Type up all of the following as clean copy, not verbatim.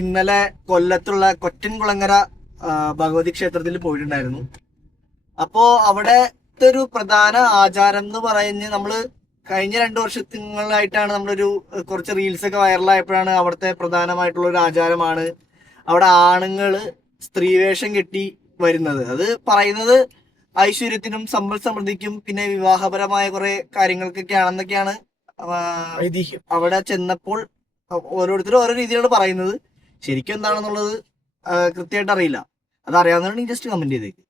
ഇന്നലെ കൊല്ലത്തുള്ള കൊറ്റൻകുളങ്ങര ഭഗവതി ക്ഷേത്രത്തിൽ പോയിട്ടുണ്ടായിരുന്നു. അപ്പോ അവിടത്തെ ഒരു പ്രധാന ആചാരം എന്ന് പറയുന്നത് നമ്മള് കഴിഞ്ഞ 2 വർഷങ്ങളായിട്ടാണ് നമ്മളൊരു കുറച്ച് റീൽസ് ഒക്കെ വൈറലായപ്പോഴാണ് അവിടുത്തെ പ്രധാനമായിട്ടുള്ള ഒരു ആചാരമാണ് അവിടെ ആണുങ്ങള് സ്ത്രീവേഷം കെട്ടി വരുന്നത്. അത് പറയുന്നത് ഐശ്വര്യത്തിനും സമ്പൽ സമൃദ്ധിക്കും പിന്നെ വിവാഹപരമായ കുറെ കാര്യങ്ങൾക്കൊക്കെയാണെന്നൊക്കെയാണ് അവിടെ ചെന്നപ്പോൾ ഓരോരുത്തരും ഓരോ രീതിയിലാണ് പറയുന്നത്. ശരിക്കും എന്താണെന്നുള്ളത് കൃത്യമായിട്ട് അറിയില്ല. അത് അറിയാവുന്നതാണ് ജസ്റ്റ് കമന്റ് ചെയ്തേക്ക്.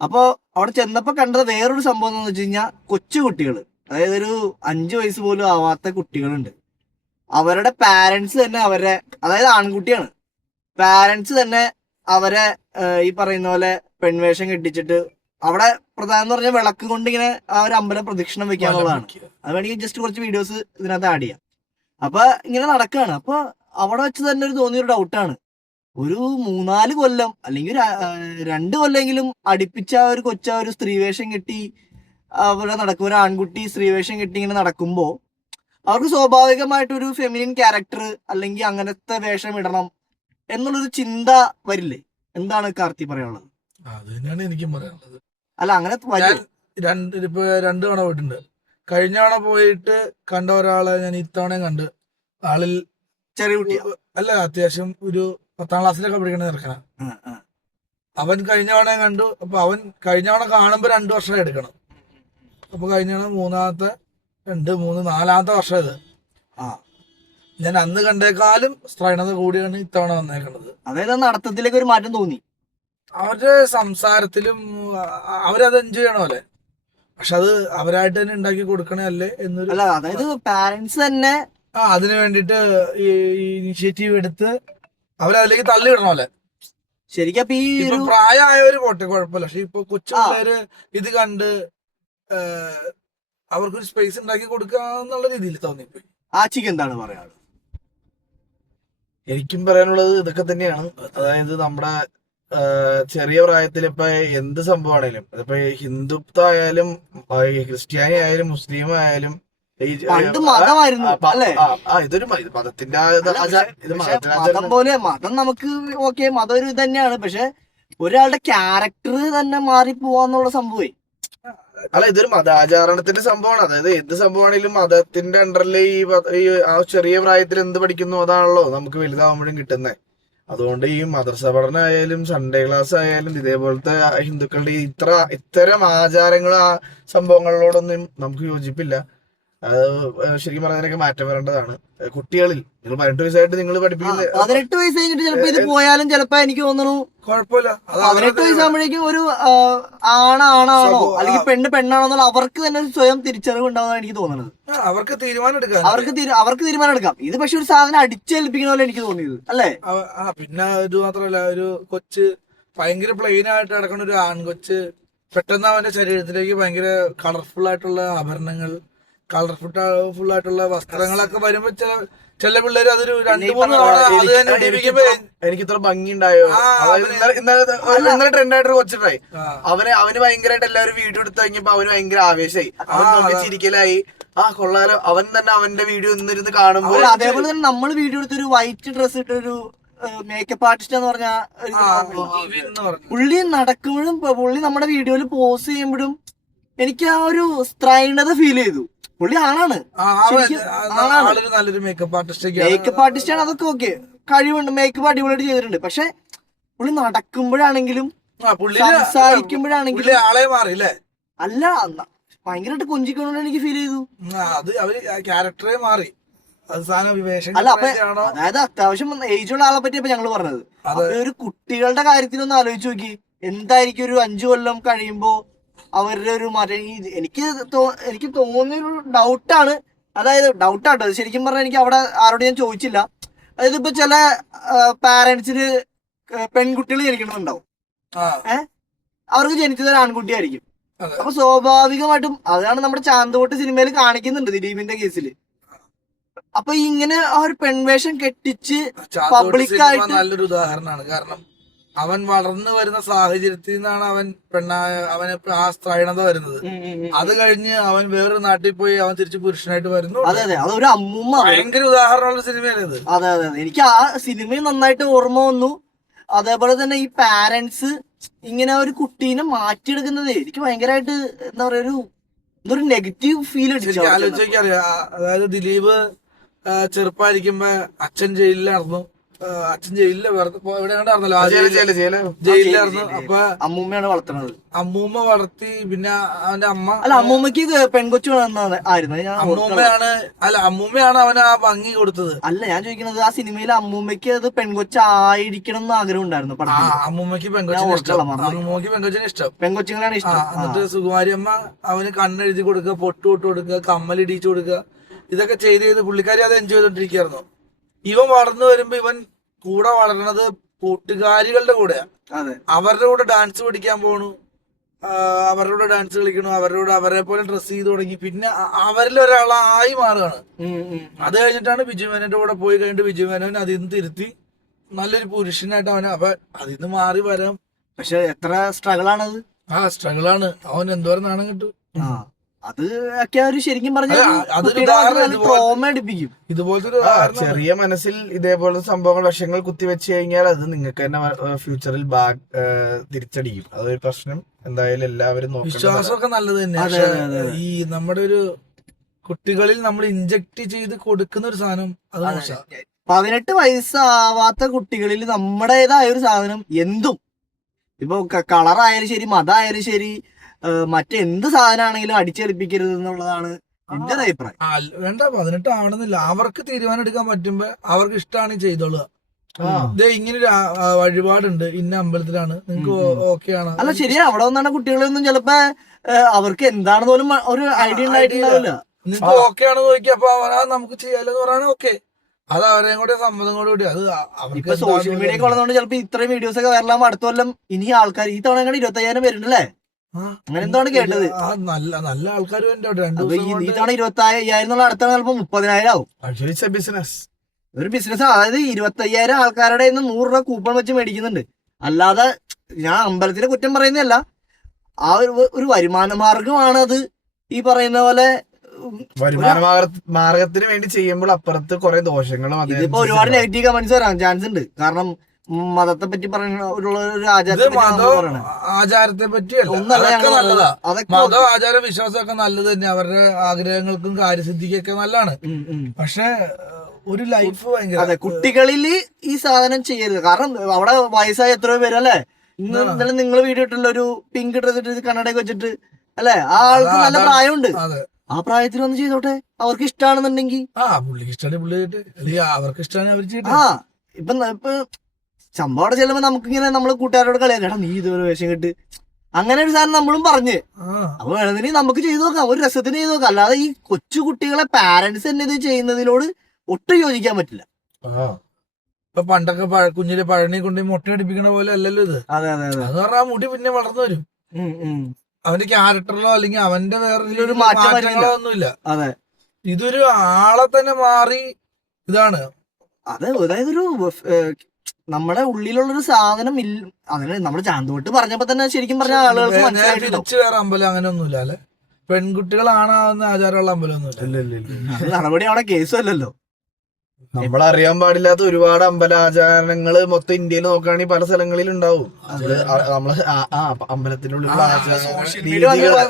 അപ്പൊ അവിടെ ചെന്നപ്പോ കണ്ടത് വേറൊരു സംഭവം എന്ന് വെച്ച് കഴിഞ്ഞാൽ കൊച്ചു കുട്ടികൾ, അതായത് ഒരു 5 വയസ്സ് പോലും ആവാത്ത കുട്ടികളുണ്ട്. അവരുടെ പാരന്റ്സ് തന്നെ അവരെ, അതായത് ആൺകുട്ടിയാണ്, പാരന്റ്സ് തന്നെ അവരെ ഈ പറയുന്ന പോലെ പെൺവേഷം കെട്ടിച്ചിട്ട് അവിടെ പ്രധാനം എന്ന് പറഞ്ഞാൽ വിളക്ക് കൊണ്ട് ഇങ്ങനെ ആ ഒരു അമ്പലം പ്രദക്ഷിണം വെക്കാന്നുള്ളതാണ്. അത് വേണമെങ്കിൽ ജസ്റ്റ് കുറച്ച് വീഡിയോസ് ഇതിനകത്ത് ആഡ് ചെയ്യാം. അപ്പൊ ഇങ്ങനെ നടക്കുകയാണ്. അപ്പൊ അവിടെ വെച്ച് തന്നെ ഒരു തോന്നിയൊരു ഡൗട്ടാണ്, ഒരു 3-4 കൊല്ലം അല്ലെങ്കിൽ 2 കൊല്ലെങ്കിലും അടുപ്പിച്ച ഒരു ഒരു സ്ത്രീവേഷം കെട്ടി അവിടെ നടക്കും, ഒരു ആൺകുട്ടി സ്ത്രീവേഷം കെട്ടി ഇങ്ങനെ നടക്കുമ്പോ അവർക്ക് സ്വാഭാവികമായിട്ടൊരു ഫെമിനിൻ ക്യാരക്ടർ അല്ലെങ്കിൽ അങ്ങനത്തെ വേഷം ഇടണം എന്നുള്ളൊരു ചിന്ത വരില്ലേ? എന്താണ് കാർത്തി പറയാനുള്ളത്? അത് തന്നെയാണ് എനിക്കും പറയാനുള്ളത്. അല്ല അങ്ങനെ ഇപ്പൊ 2 തവണ പോയിട്ടുണ്ട്. കഴിഞ്ഞ തവണ പോയിട്ട് കണ്ട ഒരാളെ ഞാൻ ഇത്തവണയും കണ്ട്. ആളിൽ ചെറിയ കുട്ടിയാ, അല്ല അത്യാവശ്യം ഒരു 10ാം ക്ലാസ്സിലൊക്കെ പഠിക്കണ നിൽക്കണം. അവൻ കഴിഞ്ഞ തവണ കണ്ടു. അപ്പൊ അവൻ കഴിഞ്ഞ തവണ കാണുമ്പോ 2 വർഷം എടുക്കണം. അപ്പൊ കഴിഞ്ഞ തവണ 3-ാമത്തെ 2, 3, 4-ാമത്തെ വർഷം ഇത്. ഞാൻ അന്ന് കണ്ടേക്കാളും സ്ത്രൈണത കൂടിയാണ് ഇത്തവണ വന്നേക്കുന്നത്. അതായത് നടത്തത്തിലേക്ക് ഒരു മാറ്റം തോന്നി. അവരുടെ സംസാരത്തിലും അവരത് എൻജോയ് ചെയ്യണമല്ലേ. പക്ഷെ അത് അവരായിട്ട് തന്നെ ഉണ്ടാക്കി കൊടുക്കണേ അല്ലേ എന്നൊരു, അല്ല അതായത് പാരന്റ്സ് തന്നെ അതിനു വേണ്ടിട്ട് ഈ ഇനിഷ്യേറ്റീവ് എടുത്ത് അവരതിലേക്ക് തള്ളിയിടണമല്ലേ. ശരിക്കും അപ്പൊ ഈ പ്രായമായവര് പോട്ടെ കുഴപ്പമില്ല. പക്ഷെ ഇപ്പൊ കൊച്ചു പിള്ളേര് ഇത് കണ്ട് അവർക്കൊരു സ്പേസ് ഉണ്ടാക്കി കൊടുക്കുക എന്നുള്ള രീതിയിൽ തോന്നിപ്പോയി. ആച്ചിക്ക് എന്താണ് പറയാനുള്ളത്? എനിക്കും പറയാനുള്ളത് ഇതൊക്കെ തന്നെയാണ്. അതായത് നമ്മുടെ ചെറിയ പ്രായത്തിൽ ഇപ്പൊ എന്ത് സംഭവമാണേലും, അതിപ്പോ ഹിന്ദുത്വ ആയാലും ക്രിസ്ത്യാനി ആയാലും മുസ്ലിം ആയാലും ഇതൊരു മതത്തിന്റെ മതം പോലെ മതം നമുക്ക് ഓക്കെ, മതം ഒരു തന്നെയാണ്. പക്ഷെ ഒരാളുടെ ക്യാരക്ടർ തന്നെ മാറിപ്പോവാന്നുള്ള സംഭവം അല്ല, ഇതൊരു മതാചാരണത്തിന്റെ സംഭവമാണ്. അതായത് എന്ത് സംഭവമാണെങ്കിലും മതത്തിന്റെ അണ്ടറിൽ ഈ ആ ചെറിയ പ്രായത്തിൽ എന്ത് പഠിക്കുന്നു അതാണല്ലോ നമുക്ക് വലുതാവുമ്പോഴും കിട്ടുന്നത്. അതുകൊണ്ട് ഈ മദ്രസ പഠനം ആയാലും സൺഡേ ക്ലാസ് ആയാലും ഇതേപോലത്തെ ഹിന്ദുക്കളുടെ ഇത്തരം ആചാരങ്ങൾ ആ സംഭവങ്ങളിലോടൊന്നും നമുക്ക് യോജിപ്പില്ല. അത് ശരിക്കും പറഞ്ഞതിനൊക്കെ മാറ്റം വരേണ്ടതാണ്. കുട്ടികളിൽ നിങ്ങൾ 18 വയസ്സായിട്ട് നിങ്ങൾ പഠിപ്പിക്കുന്നത്, 18 വയസ്സ് കഴിഞ്ഞിട്ട് ചിലപ്പോ ഇത് പോയാലും ചിലപ്പോ എനിക്ക് തോന്നുന്നു കുഴപ്പമില്ല. 18 വയസ്സാകുമ്പോഴേക്കും ഒരു ആണാണോ അല്ലെങ്കിൽ പെണ്ണാണോ എന്നുള്ള അവർക്ക് തന്നെ സ്വയം തിരിച്ചറിവ് ഉണ്ടാവുന്നതാണ് എനിക്ക് തോന്നുന്നത്. അവർക്ക് തീരുമാനം എടുക്കാം, അവർക്ക് തീരുമാനം എടുക്കാം. ഇത് പക്ഷെ ഒരു സാധനം അടിച്ചേൽപ്പിക്കുന്ന പോലെ എനിക്ക് തോന്നിയത് അല്ലേ. പിന്നെ ഇത് മാത്രമല്ല, ഒരു കൊച്ച് ഭയങ്കര പ്ലെയിൻ ആയിട്ട് കിടക്കുന്ന ഒരു ആൺകൊച്ച് പെട്ടെന്ന് അവന്റെ ശരീരത്തിലേക്ക് ഭയങ്കര കളർഫുൾ ആയിട്ടുള്ള ആഭരണങ്ങൾ, കളർഫുൾ ആയിട്ടുള്ള വസ്ത്രങ്ങളൊക്കെ വരുമ്പോ ചില പിള്ളേര് അതൊരു 2-3 തവണ എനിക്ക് ഇത്ര ഭംഗി ഉണ്ടായോ. ഇന്നലെ ട്രെൻഡ് ആയിട്ടൊരു കൊച്ചിട്ടായി. അവന് ഭയങ്കരമായിട്ട് എല്ലാവരും വീഡിയോ എടുത്ത് കഴിഞ്ഞപ്പോ അവന് ഭയങ്കര ആവേശമായി, അവൻ നോക്കിച്ചിരിക്കലായി. കൊള്ളാലോ. അവൻ തന്നെ അവന്റെ വീഡിയോ ഇന്നിരുന്ന് കാണുമ്പോൾ, അതേപോലെ തന്നെ നമ്മൾ വീഡിയോ എടുത്തൊരു വൈറ്റ് ഡ്രസ് ഇട്ടൊരു മേക്കപ്പ് ആർട്ടിസ്റ്റ് എന്ന് പറഞ്ഞ പുള്ളി നടക്കുമ്പോഴും പുള്ളി നമ്മുടെ വീഡിയോയിൽ പോസ്റ്റ് ചെയ്യുമ്പോഴും എനിക്ക് ആ ഒരു സ്ത്രൈണത ഫീൽ ചെയ്തു. പുള്ളി ആണാണ്, നല്ലൊരു മേക്കപ്പ് ആർട്ടിസ്റ്റ് ആണ്. അതൊക്കെ ഓക്കെ, കഴിവുണ്ട്, മേക്കപ്പ് അടിപൊളിയായിട്ട് ചെയ്തിട്ടുണ്ട്. പക്ഷെ പുള്ളി നടക്കുമ്പോഴാണെങ്കിലും സംസാരിക്കുമ്പോഴാണെങ്കിലും ആളെ മാറിയില്ലേ, അല്ല ഭയങ്കരമായിട്ട് കൊഞ്ചിക്കൊണ്ട് എനിക്ക് ഫീൽ ചെയ്തു. അത് അവര് ക്യാരക്ടറെ മാറി. അല്ല അപ്പൊ അതായത് അത്യാവശ്യം ഏജുള്ള ആളെ പറ്റിയപ്പോ ഞങ്ങള് പറഞ്ഞത്. ഒരു കുട്ടികളുടെ കാര്യത്തിനൊന്ന് ആലോചിച്ച് നോക്കി, എന്തായിരിക്കും ഒരു 5 കൊല്ലം കഴിയുമ്പോ അവരുടെ ഒരു മാറ്റം. എനിക്ക് തോന്നിയൊരു ഡൗട്ടാണ്. അതായത് ഡൗട്ടാട്ടോ, ശരിക്കും പറഞ്ഞാൽ എനിക്ക് അവിടെ ആരോട് ഞാൻ ചോദിച്ചില്ല. അതായത് ഇപ്പൊ ചില പാരന്റ്സിന് പെൺകുട്ടികൾ ജനിക്കണമെന്നുണ്ടാവും, അവർക്ക് ജനിച്ചത് ഒരു ആൺകുട്ടിയായിരിക്കും. അപ്പൊ സ്വാഭാവികമായിട്ടും അതാണ് നമ്മുടെ ചാന്തോട്ട് സിനിമയിൽ കാണിക്കുന്നുണ്ട് ദിലീപിന്റെ കേസിൽ. അപ്പൊ ഇങ്ങനെ ആ ഒരു പെൺവേഷം കെട്ടിച്ച് പബ്ലിക്കായിട്ട് നല്ലൊരു ഉദാഹരണമാണ്. കാരണം അവൻ വളർന്നു വരുന്ന സാഹചര്യത്തിൽ നിന്നാണ് അവന് ആ സ്ത്രൈണത വരുന്നത്. അത് കഴിഞ്ഞ് അവൻ വേറൊരു നാട്ടിൽ പോയി അവൻ തിരിച്ച് പുരുഷനായിട്ട് വരുന്നു. അതെ അതെ, അതൊരു അമ്മൂമ്മ ഭയങ്കര ഉദാഹരണമുള്ള സിനിമയാണ് ഇത്. അതെ അതെ, എനിക്ക് ആ സിനിമയും നന്നായിട്ട് ഓർമ്മ വന്നു. അതേപോലെ തന്നെ ഈ പാരന്റ്സ് ഇങ്ങനെ ഒരു കുട്ടീനെ മാറ്റിയെടുക്കുന്നത് എനിക്ക് ഭയങ്കരമായിട്ട് എന്താ പറയാ ഒരു നെഗറ്റീവ് ഫീൽ അടിച്ചു. ആലോചിച്ചൊക്കെ അറിയാം. അതായത് ദിലീപ് ചെറുപ്പായിരിക്കുമ്പോ അച്ഛൻ ജയിലിലായിരുന്നു. അച്ഛൻ ജയിലില് എവിടെ കണ്ടായിരുന്നല്ലോ, ജയിലിലായിരുന്നു. അപ്പൊ അമ്മൂമ്മയാണ് വളർത്തുന്നത്. അമ്മൂമ്മ വളർത്തി. പിന്നെ അവന്റെ അമ്മ അല്ല, അമ്മൂമ്മക്ക് പെൺകൊച്ചു ആയിരുന്നു. അമ്മൂമ്മയാണ് അവന് ആ ഭംഗി കൊടുത്തത്. അല്ല, ഞാൻ ചോദിക്കുന്നത് ആ സിനിമയിൽ അമ്മൂമ്മക്ക് അത് പെൺകൊച്ചായിരിക്കണം എന്ന് ആഗ്രഹം ഉണ്ടായിരുന്നു. അമ്മൂമ്മക്ക് പെൺകൊച്ചിനെ ഇഷ്ടം. അമ്മൂമ്മക്ക് പെൺകൊച്ചിനെ ഇഷ്ടം. പെൺകൊച്ചുങ്ങളാണ് ഇഷ്ടം. എന്നിട്ട് സുകുമാരി അമ്മ അവന് കണ്ണെഴുതി കൊടുക്കുക, പൊട്ട് തൊട്ട് കൊടുക്കുക, കമ്മലിടിച്ചു കൊടുക്കുക, ഇതൊക്കെ ചെയ്ത് പുള്ളിക്കാരി അത് എൻജോയ് ചെയ്തോണ്ടിരിക്കുകയായിരുന്നു. ഇവൻ വളർന്നു വരുമ്പോ ഇവൻ കൂടെ വളർന്നത് കൂട്ടുകാരികളുടെ കൂടെയാണ്. അവരുടെ കൂടെ ഡാൻസ് പഠിക്കാൻ പോണു, അവരുടെ കൂടെ ഡാൻസ് കളിക്കണു, അവരുടെ കൂടെ അവരെ പോലെ ഡ്രസ് ചെയ്ത് തുടങ്ങി. പിന്നെ അവരിൽ ഒരാളായി മാറുകയാണ്. അത് കഴിഞ്ഞിട്ടാണ് ബിജു മേനോന്റെ കൂടെ പോയി കഴിഞ്ഞിട്ട് ബിജു മേനോൻ അതിൽ നിന്ന് തിരുത്തി നല്ലൊരു പുരുഷനായിട്ട് അവന് അപ്പൊ അതിൽ നിന്ന് മാറി വരാം. പക്ഷെ എത്ര സ്ട്രഗിൾ ആണത്. സ്ട്രഗിളാണ്. അവൻ എന്തോരം നാണം കിട്ടും. അത് ഒക്കെ ഒരു ശരിക്കും പറഞ്ഞാൽ ഇതുപോലത്തെ ചെറിയ മനസ്സിൽ ഇതേപോലത്തെ സംഭവങ്ങൾ വശങ്ങൾ കുത്തിവെച്ച് കഴിഞ്ഞാൽ അത് നിങ്ങൾക്ക് തന്നെ ഫ്യൂച്ചറിൽ തിരിച്ചടിക്കും. അതൊരു പ്രശ്നം എന്തായാലും എല്ലാവരും നോക്കണം. വിശ്വാസമൊക്കെ നല്ലത് തന്നെയാണ്. ഈ നമ്മുടെ ഒരു കുട്ടികളിൽ നമ്മൾ ഇൻജക്ട് ചെയ്ത് കൊടുക്കുന്ന ഒരു സാധനം അത് 18 വയസ്സാവാത്ത കുട്ടികളിൽ നമ്മുടേതായ ഒരു സാധനം എന്തും, ഇപ്പൊ കളറായാലും ശരി, മതമായാലും ശരി, മറ്റെന്ത് സാധനമാണെങ്കിലും അടിച്ചേൽപ്പിക്കരുത് എന്നുള്ളതാണ് എന്റെ ഒരു അഭിപ്രായം. വേണ്ട, 18 ആവണമെന്നില്ല. അവർക്ക് തീരുമാനം എടുക്കാൻ പറ്റുമ്പോ അവർക്ക് ഇഷ്ടമാണ് ചെയ്തോളുക. ഇങ്ങനൊരു വഴിപാടുണ്ട്, ഇന്ന അമ്പലത്തിലാണ്, നിങ്ങൾക്ക് ഓക്കെ ആണ്. അല്ല ശരിയാ, അവിടെ വന്നാണ് കുട്ടികളൊന്നും ചിലപ്പോ അവർക്ക് എന്താണെന്ന് പോലും ഒരു ഐഡിയ ഉണ്ടായിട്ടുണ്ടാവില്ല. നിങ്ങൾക്ക് ഓക്കെ ആണെന്ന് നോക്കി അപ്പൊ നമുക്ക് ചെയ്യാലോ എന്ന് പറയാൻ ഓക്കെ. അത് അവരെയും കൂടെ സമ്മതം കൂടി. അത് ഇപ്പൊ സോഷ്യൽ മീഡിയ ഒക്കെ ഉള്ളതുകൊണ്ട് ചിലപ്പോ ഇത്രയും വീഡിയോസ് ഒക്കെ വരലാകുമ്പോ അടുത്ത കൊല്ലം ഇനി ആൾക്കാർ ഈ തവണ 25,000 വരുന്നുണ്ടല്ലേ? അങ്ങനെ എന്താണ് കേട്ടത്? നല്ല ആൾക്കാർ ഈ തവണ 25,000 എന്നുള്ള അടുത്ത ചിലപ്പോ 30,000 ആവും. ഒരു ബിസിനസ്. അതായത് 25,000 ആൾക്കാരുടെ 100 രൂപ കൂപ്പൺ വെച്ച് മേടിക്കുന്നുണ്ട്. അല്ലാതെ ഞാൻ അമ്പലത്തിലെ കുറ്റം പറയുന്നതല്ല, ആ ഒരു വരുമാന മാർഗമാണ് അത്. ഈ പറയുന്ന പോലെ വരുമാന മാർഗത്തിന് വേണ്ടി ചെയ്യുമ്പോൾ അപ്പുറത്ത് കുറെ ദോഷങ്ങളും ഇതിപ്പോ ഒരുപാട് നെഗറ്റീവ് കമന്റ്സ് വരാൻ ചാൻസ് ഉണ്ട്. കാരണം മതത്തെ പറ്റി പറയുന്ന ഒരു ആചാരത്തെ പറ്റി നല്ലതാ. മതം ആചാര വിശ്വാസമൊക്കെ നല്ലത് തന്നെ. അവരുടെ ആഗ്രഹങ്ങൾക്കും കാര്യസിദ്ധിക്കൊക്കെ നല്ലതാണ്. പക്ഷെ ഒരു ലൈഫ് ഭയങ്കര. അതെ, കുട്ടികളിൽ ഈ സാധനം ചെയ്യരുത്. കാരണം അവിടെ വയസ്സായ എത്രയോ പേര് അല്ലെ, ഇന്നലെ നിങ്ങൾ വീഡിയോ ഇട്ടുള്ള ഒരു പിങ്ക് ഡ്രസ് ഇട്ട് കണ്ണടയൊക്കെ വെച്ചിട്ട് അല്ലെ, ആ ആൾക്ക് നല്ല പ്രായമുണ്ട്. ആ പ്രായത്തിൽ ഒന്ന് ചെയ്തോട്ടെ, അവർക്ക് ഇഷ്ടമാണെന്നുണ്ടെങ്കിൽ. പുള്ളിക്ക് ഇഷ്ടമാണ്, അവർക്ക് ഇഷ്ടമാണ് അവർ ചെയ്യട്ടെ. ഇപ്പൊ സംഭവം അവിടെ ചെല്ലുമ്പോ നമുക്കിങ്ങനെ നമ്മള് കൂട്ടുകാരോട് കളിയാക്കാം, നീ ഇതുപോലെ വേഷം കിട്ട്, അങ്ങനെ ഒരു സാധനം നമ്മളും പറഞ്ഞ്. അപ്പൊ വേണമെങ്കിൽ നമുക്ക് ചെയ്തു നോക്കാം, ഒരു രസത്തിന് ചെയ്ത് നോക്കാം. അല്ലാതെ ഈ കൊച്ചു കുട്ടികളെ പാരന്റ്സ് തന്നെ ഇത് ചെയ്യുന്നതിനോട് ഒട്ടും യോജിക്കാൻ പറ്റില്ല. ഇപ്പൊ പണ്ടൊക്കെ കുഞ്ഞിലെ പഴനി കൊണ്ട് മുട്ട അടിപ്പിക്കണ പോലെ അല്ലല്ലോ ഇത്. അതെ അതെ അതെ. അത് പറഞ്ഞാൽ ആ മുടി പിന്നെ വളർന്നു വരും. അവന്റെ ക്യാരക്ടറിലോ അല്ലെങ്കിൽ അവന്റെ വേറെ മാറ്റങ്ങളോ ഒന്നുമില്ല. അതെ, ഇതൊരു ആളെ തന്നെ മാറി ഇതാണ്. അതെ, അതായത് ഒരു നമ്മുടെ ഉള്ളിലുള്ളൊരു സാധനം അതിന് നമ്മള് ചാന്തോട്ട് പറഞ്ഞപ്പോ തന്നെ ശരിക്കും പറഞ്ഞ ആളുകൾക്ക് തിരിച്ചു വേറെ അമ്പലം അങ്ങനെ ഒന്നുമില്ല അല്ലെ. പെൺകുട്ടികളാണാവുന്ന ആചാരമുള്ള അമ്പലമൊന്നുമില്ല. നടപടി അവിടെ കേസും അല്ലല്ലോ. നമ്മളറിയാൻ പാടില്ലാത്ത ഒരുപാട് അമ്പലാചാരങ്ങള് മൊത്തം ഇന്ത്യയിൽ നോക്കുകയാണെങ്കിൽ പല സ്ഥലങ്ങളിൽ ഉണ്ടാവും. നമ്മള് അമ്പലത്തിനുള്ളിൽ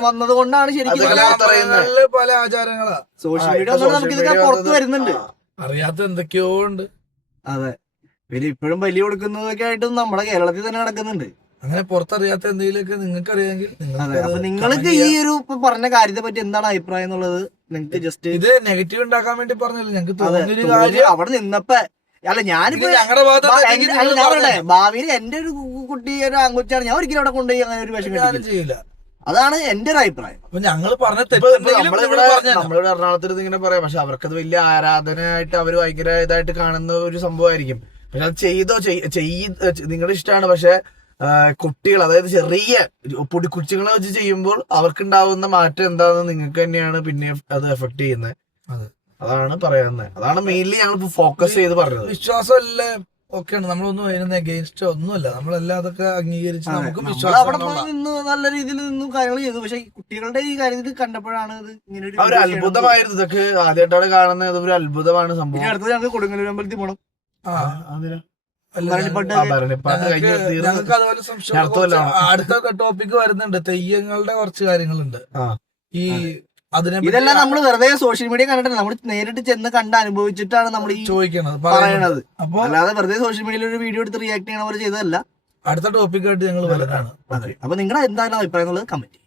വന്നത് കൊണ്ടാണ് ശരിക്കും പല ആചാരങ്ങളാ സോഷ്യൽ മീഡിയ നമുക്ക് ഇതൊക്കെ പുറത്തു വരുന്നുണ്ട്. അറിയാത്ത എന്തൊക്കെയോ ഉണ്ട്. അതെ, പിന്നെ ഇപ്പോഴും ബലി കൊടുക്കുന്നതൊക്കെ ആയിട്ടും നമ്മുടെ കേരളത്തിൽ തന്നെ നടക്കുന്നുണ്ട്. അങ്ങനെ പുറത്തറിയാത്ത എന്തെങ്കിലുമൊക്കെ നിങ്ങൾക്ക് അറിയാമെങ്കിൽ. അതെ, അപ്പൊ നിങ്ങൾക്ക് ഈ ഒരു പറഞ്ഞ കാര്യത്തെ പറ്റി എന്താണ് അഭിപ്രായം എന്നുള്ളത് നിങ്ങൾക്ക് ജസ്റ്റ് ഇത് നെഗറ്റീവ് ഉണ്ടാക്കാൻ വേണ്ടി പറഞ്ഞില്ല. ഞങ്ങൾക്ക് തോന്നിയൊരു കാര്യം അവിടെ നിന്നപ്പോ അല്ല, ഞാനിപ്പോ ഭാവിയിൽ എന്റെ ഒരു കുട്ടി ഒരു ആൺകുട്ടിയാണ്, ഞാൻ ഒരിക്കലും അവിടെ കൊണ്ടുപോയി അങ്ങനെ ഒരു വിഷം ചെയ്യില്ല. അതാണ് എന്റെ ഒരു അഭിപ്രായം. അപ്പൊ ഞങ്ങൾ നമ്മളിവിടെ എറണാകുളത്ത് ഇങ്ങനെ പറയാം, പക്ഷെ അവർക്കത് വലിയ ആരാധനയായിട്ട് അവര് ഭയങ്കര ഇതായിട്ട് കാണുന്ന ഒരു സംഭവമായിരിക്കും. പക്ഷെ അത് നിങ്ങളുടെ ഇഷ്ടമാണ്. പക്ഷെ കുട്ടികൾ, അതായത് ചെറിയ പൊടിക്കുച്ചുകളെ വെച്ച് ചെയ്യുമ്പോൾ അവർക്കുണ്ടാവുന്ന മാറ്റം എന്താണെന്ന് നിങ്ങൾക്ക് തന്നെയാണ് പിന്നെ അത് എഫക്ട് ചെയ്യുന്നത്. അതാണ് പറയുന്നത്. അതാണ് മെയിൻലി ഞങ്ങൾ ഫോക്കസ് ചെയ്ത് പറഞ്ഞത്. വിശ്വാസമല്ലേ ഒക്കെയാണ്. നമ്മളൊന്നും അതിനൊന്നും എഗെയിൻസ്റ്റോ ഒന്നുമല്ല. നമ്മളെല്ലാം അതൊക്കെ അംഗീകരിച്ച് നമുക്ക് നമ്മൾ അവിടെ പോയി വിശ്വാസം നിന്ന് നല്ല രീതിയിൽ നിന്നും കാര്യങ്ങൾ ചെയ്തു. പക്ഷെ കുട്ടികളുടെ ഈ കാര്യത്തിൽ കണ്ടപ്പോഴാണ് ഇത് ഇങ്ങനെ ഒരു ഒരു അത്ഭുതമായിരുന്നു ഇതൊക്കെ ആദ്യമായിട്ടാണ് കാണുന്നത്. ഒരു അത്ഭുതമാണ് ഇനി സംഭവം. അടുത്തത് ഞങ്ങൾക്ക് കൊടുങ്ങല്ലൂർ അമ്പലത്തിൽ പോകണം. അതിന് ഭരണിപ്പാട്ട് ഭരണിപ്പാട്ട് കഴിഞ്ഞ് തീർന്ന് ഞങ്ങൾക്ക് അതുപോലെ സംശയം അടുത്ത അടുത്ത ടോപ്പിക് വരുന്നുണ്ട്. തെയ്യങ്ങളുടെ കുറച്ച് കാര്യങ്ങളുണ്ട്. ആ. ഈ അതിനെ ഇതെല്ലാം നമ്മൾ വെറുതെ സോഷ്യൽ മീഡിയ കണ്ടിട്ടില്ല, നമ്മൾ നേരിട്ട് ചെന്ന് കണ്ട് അനുഭവിച്ചിട്ടാണ് നമ്മൾ ഈ ചോദിക്കണത് പറയണത്. അപ്പൊ അല്ലാതെ വെറുതെ സോഷ്യൽ മീഡിയയിൽ ഒരു വീഡിയോ എടുത്ത് റിയാക്ട് ചെയ്യണ പോലെ ചെയ്തതല്ല. അടുത്ത ടോപ്പിക്കായിട്ട് ഞങ്ങൾ വരുന്നതാണ്. അപ്പൊ നിങ്ങളുടെ എന്താണ് അഭിപ്രായം എന്നുള്ളത് കമന്റ്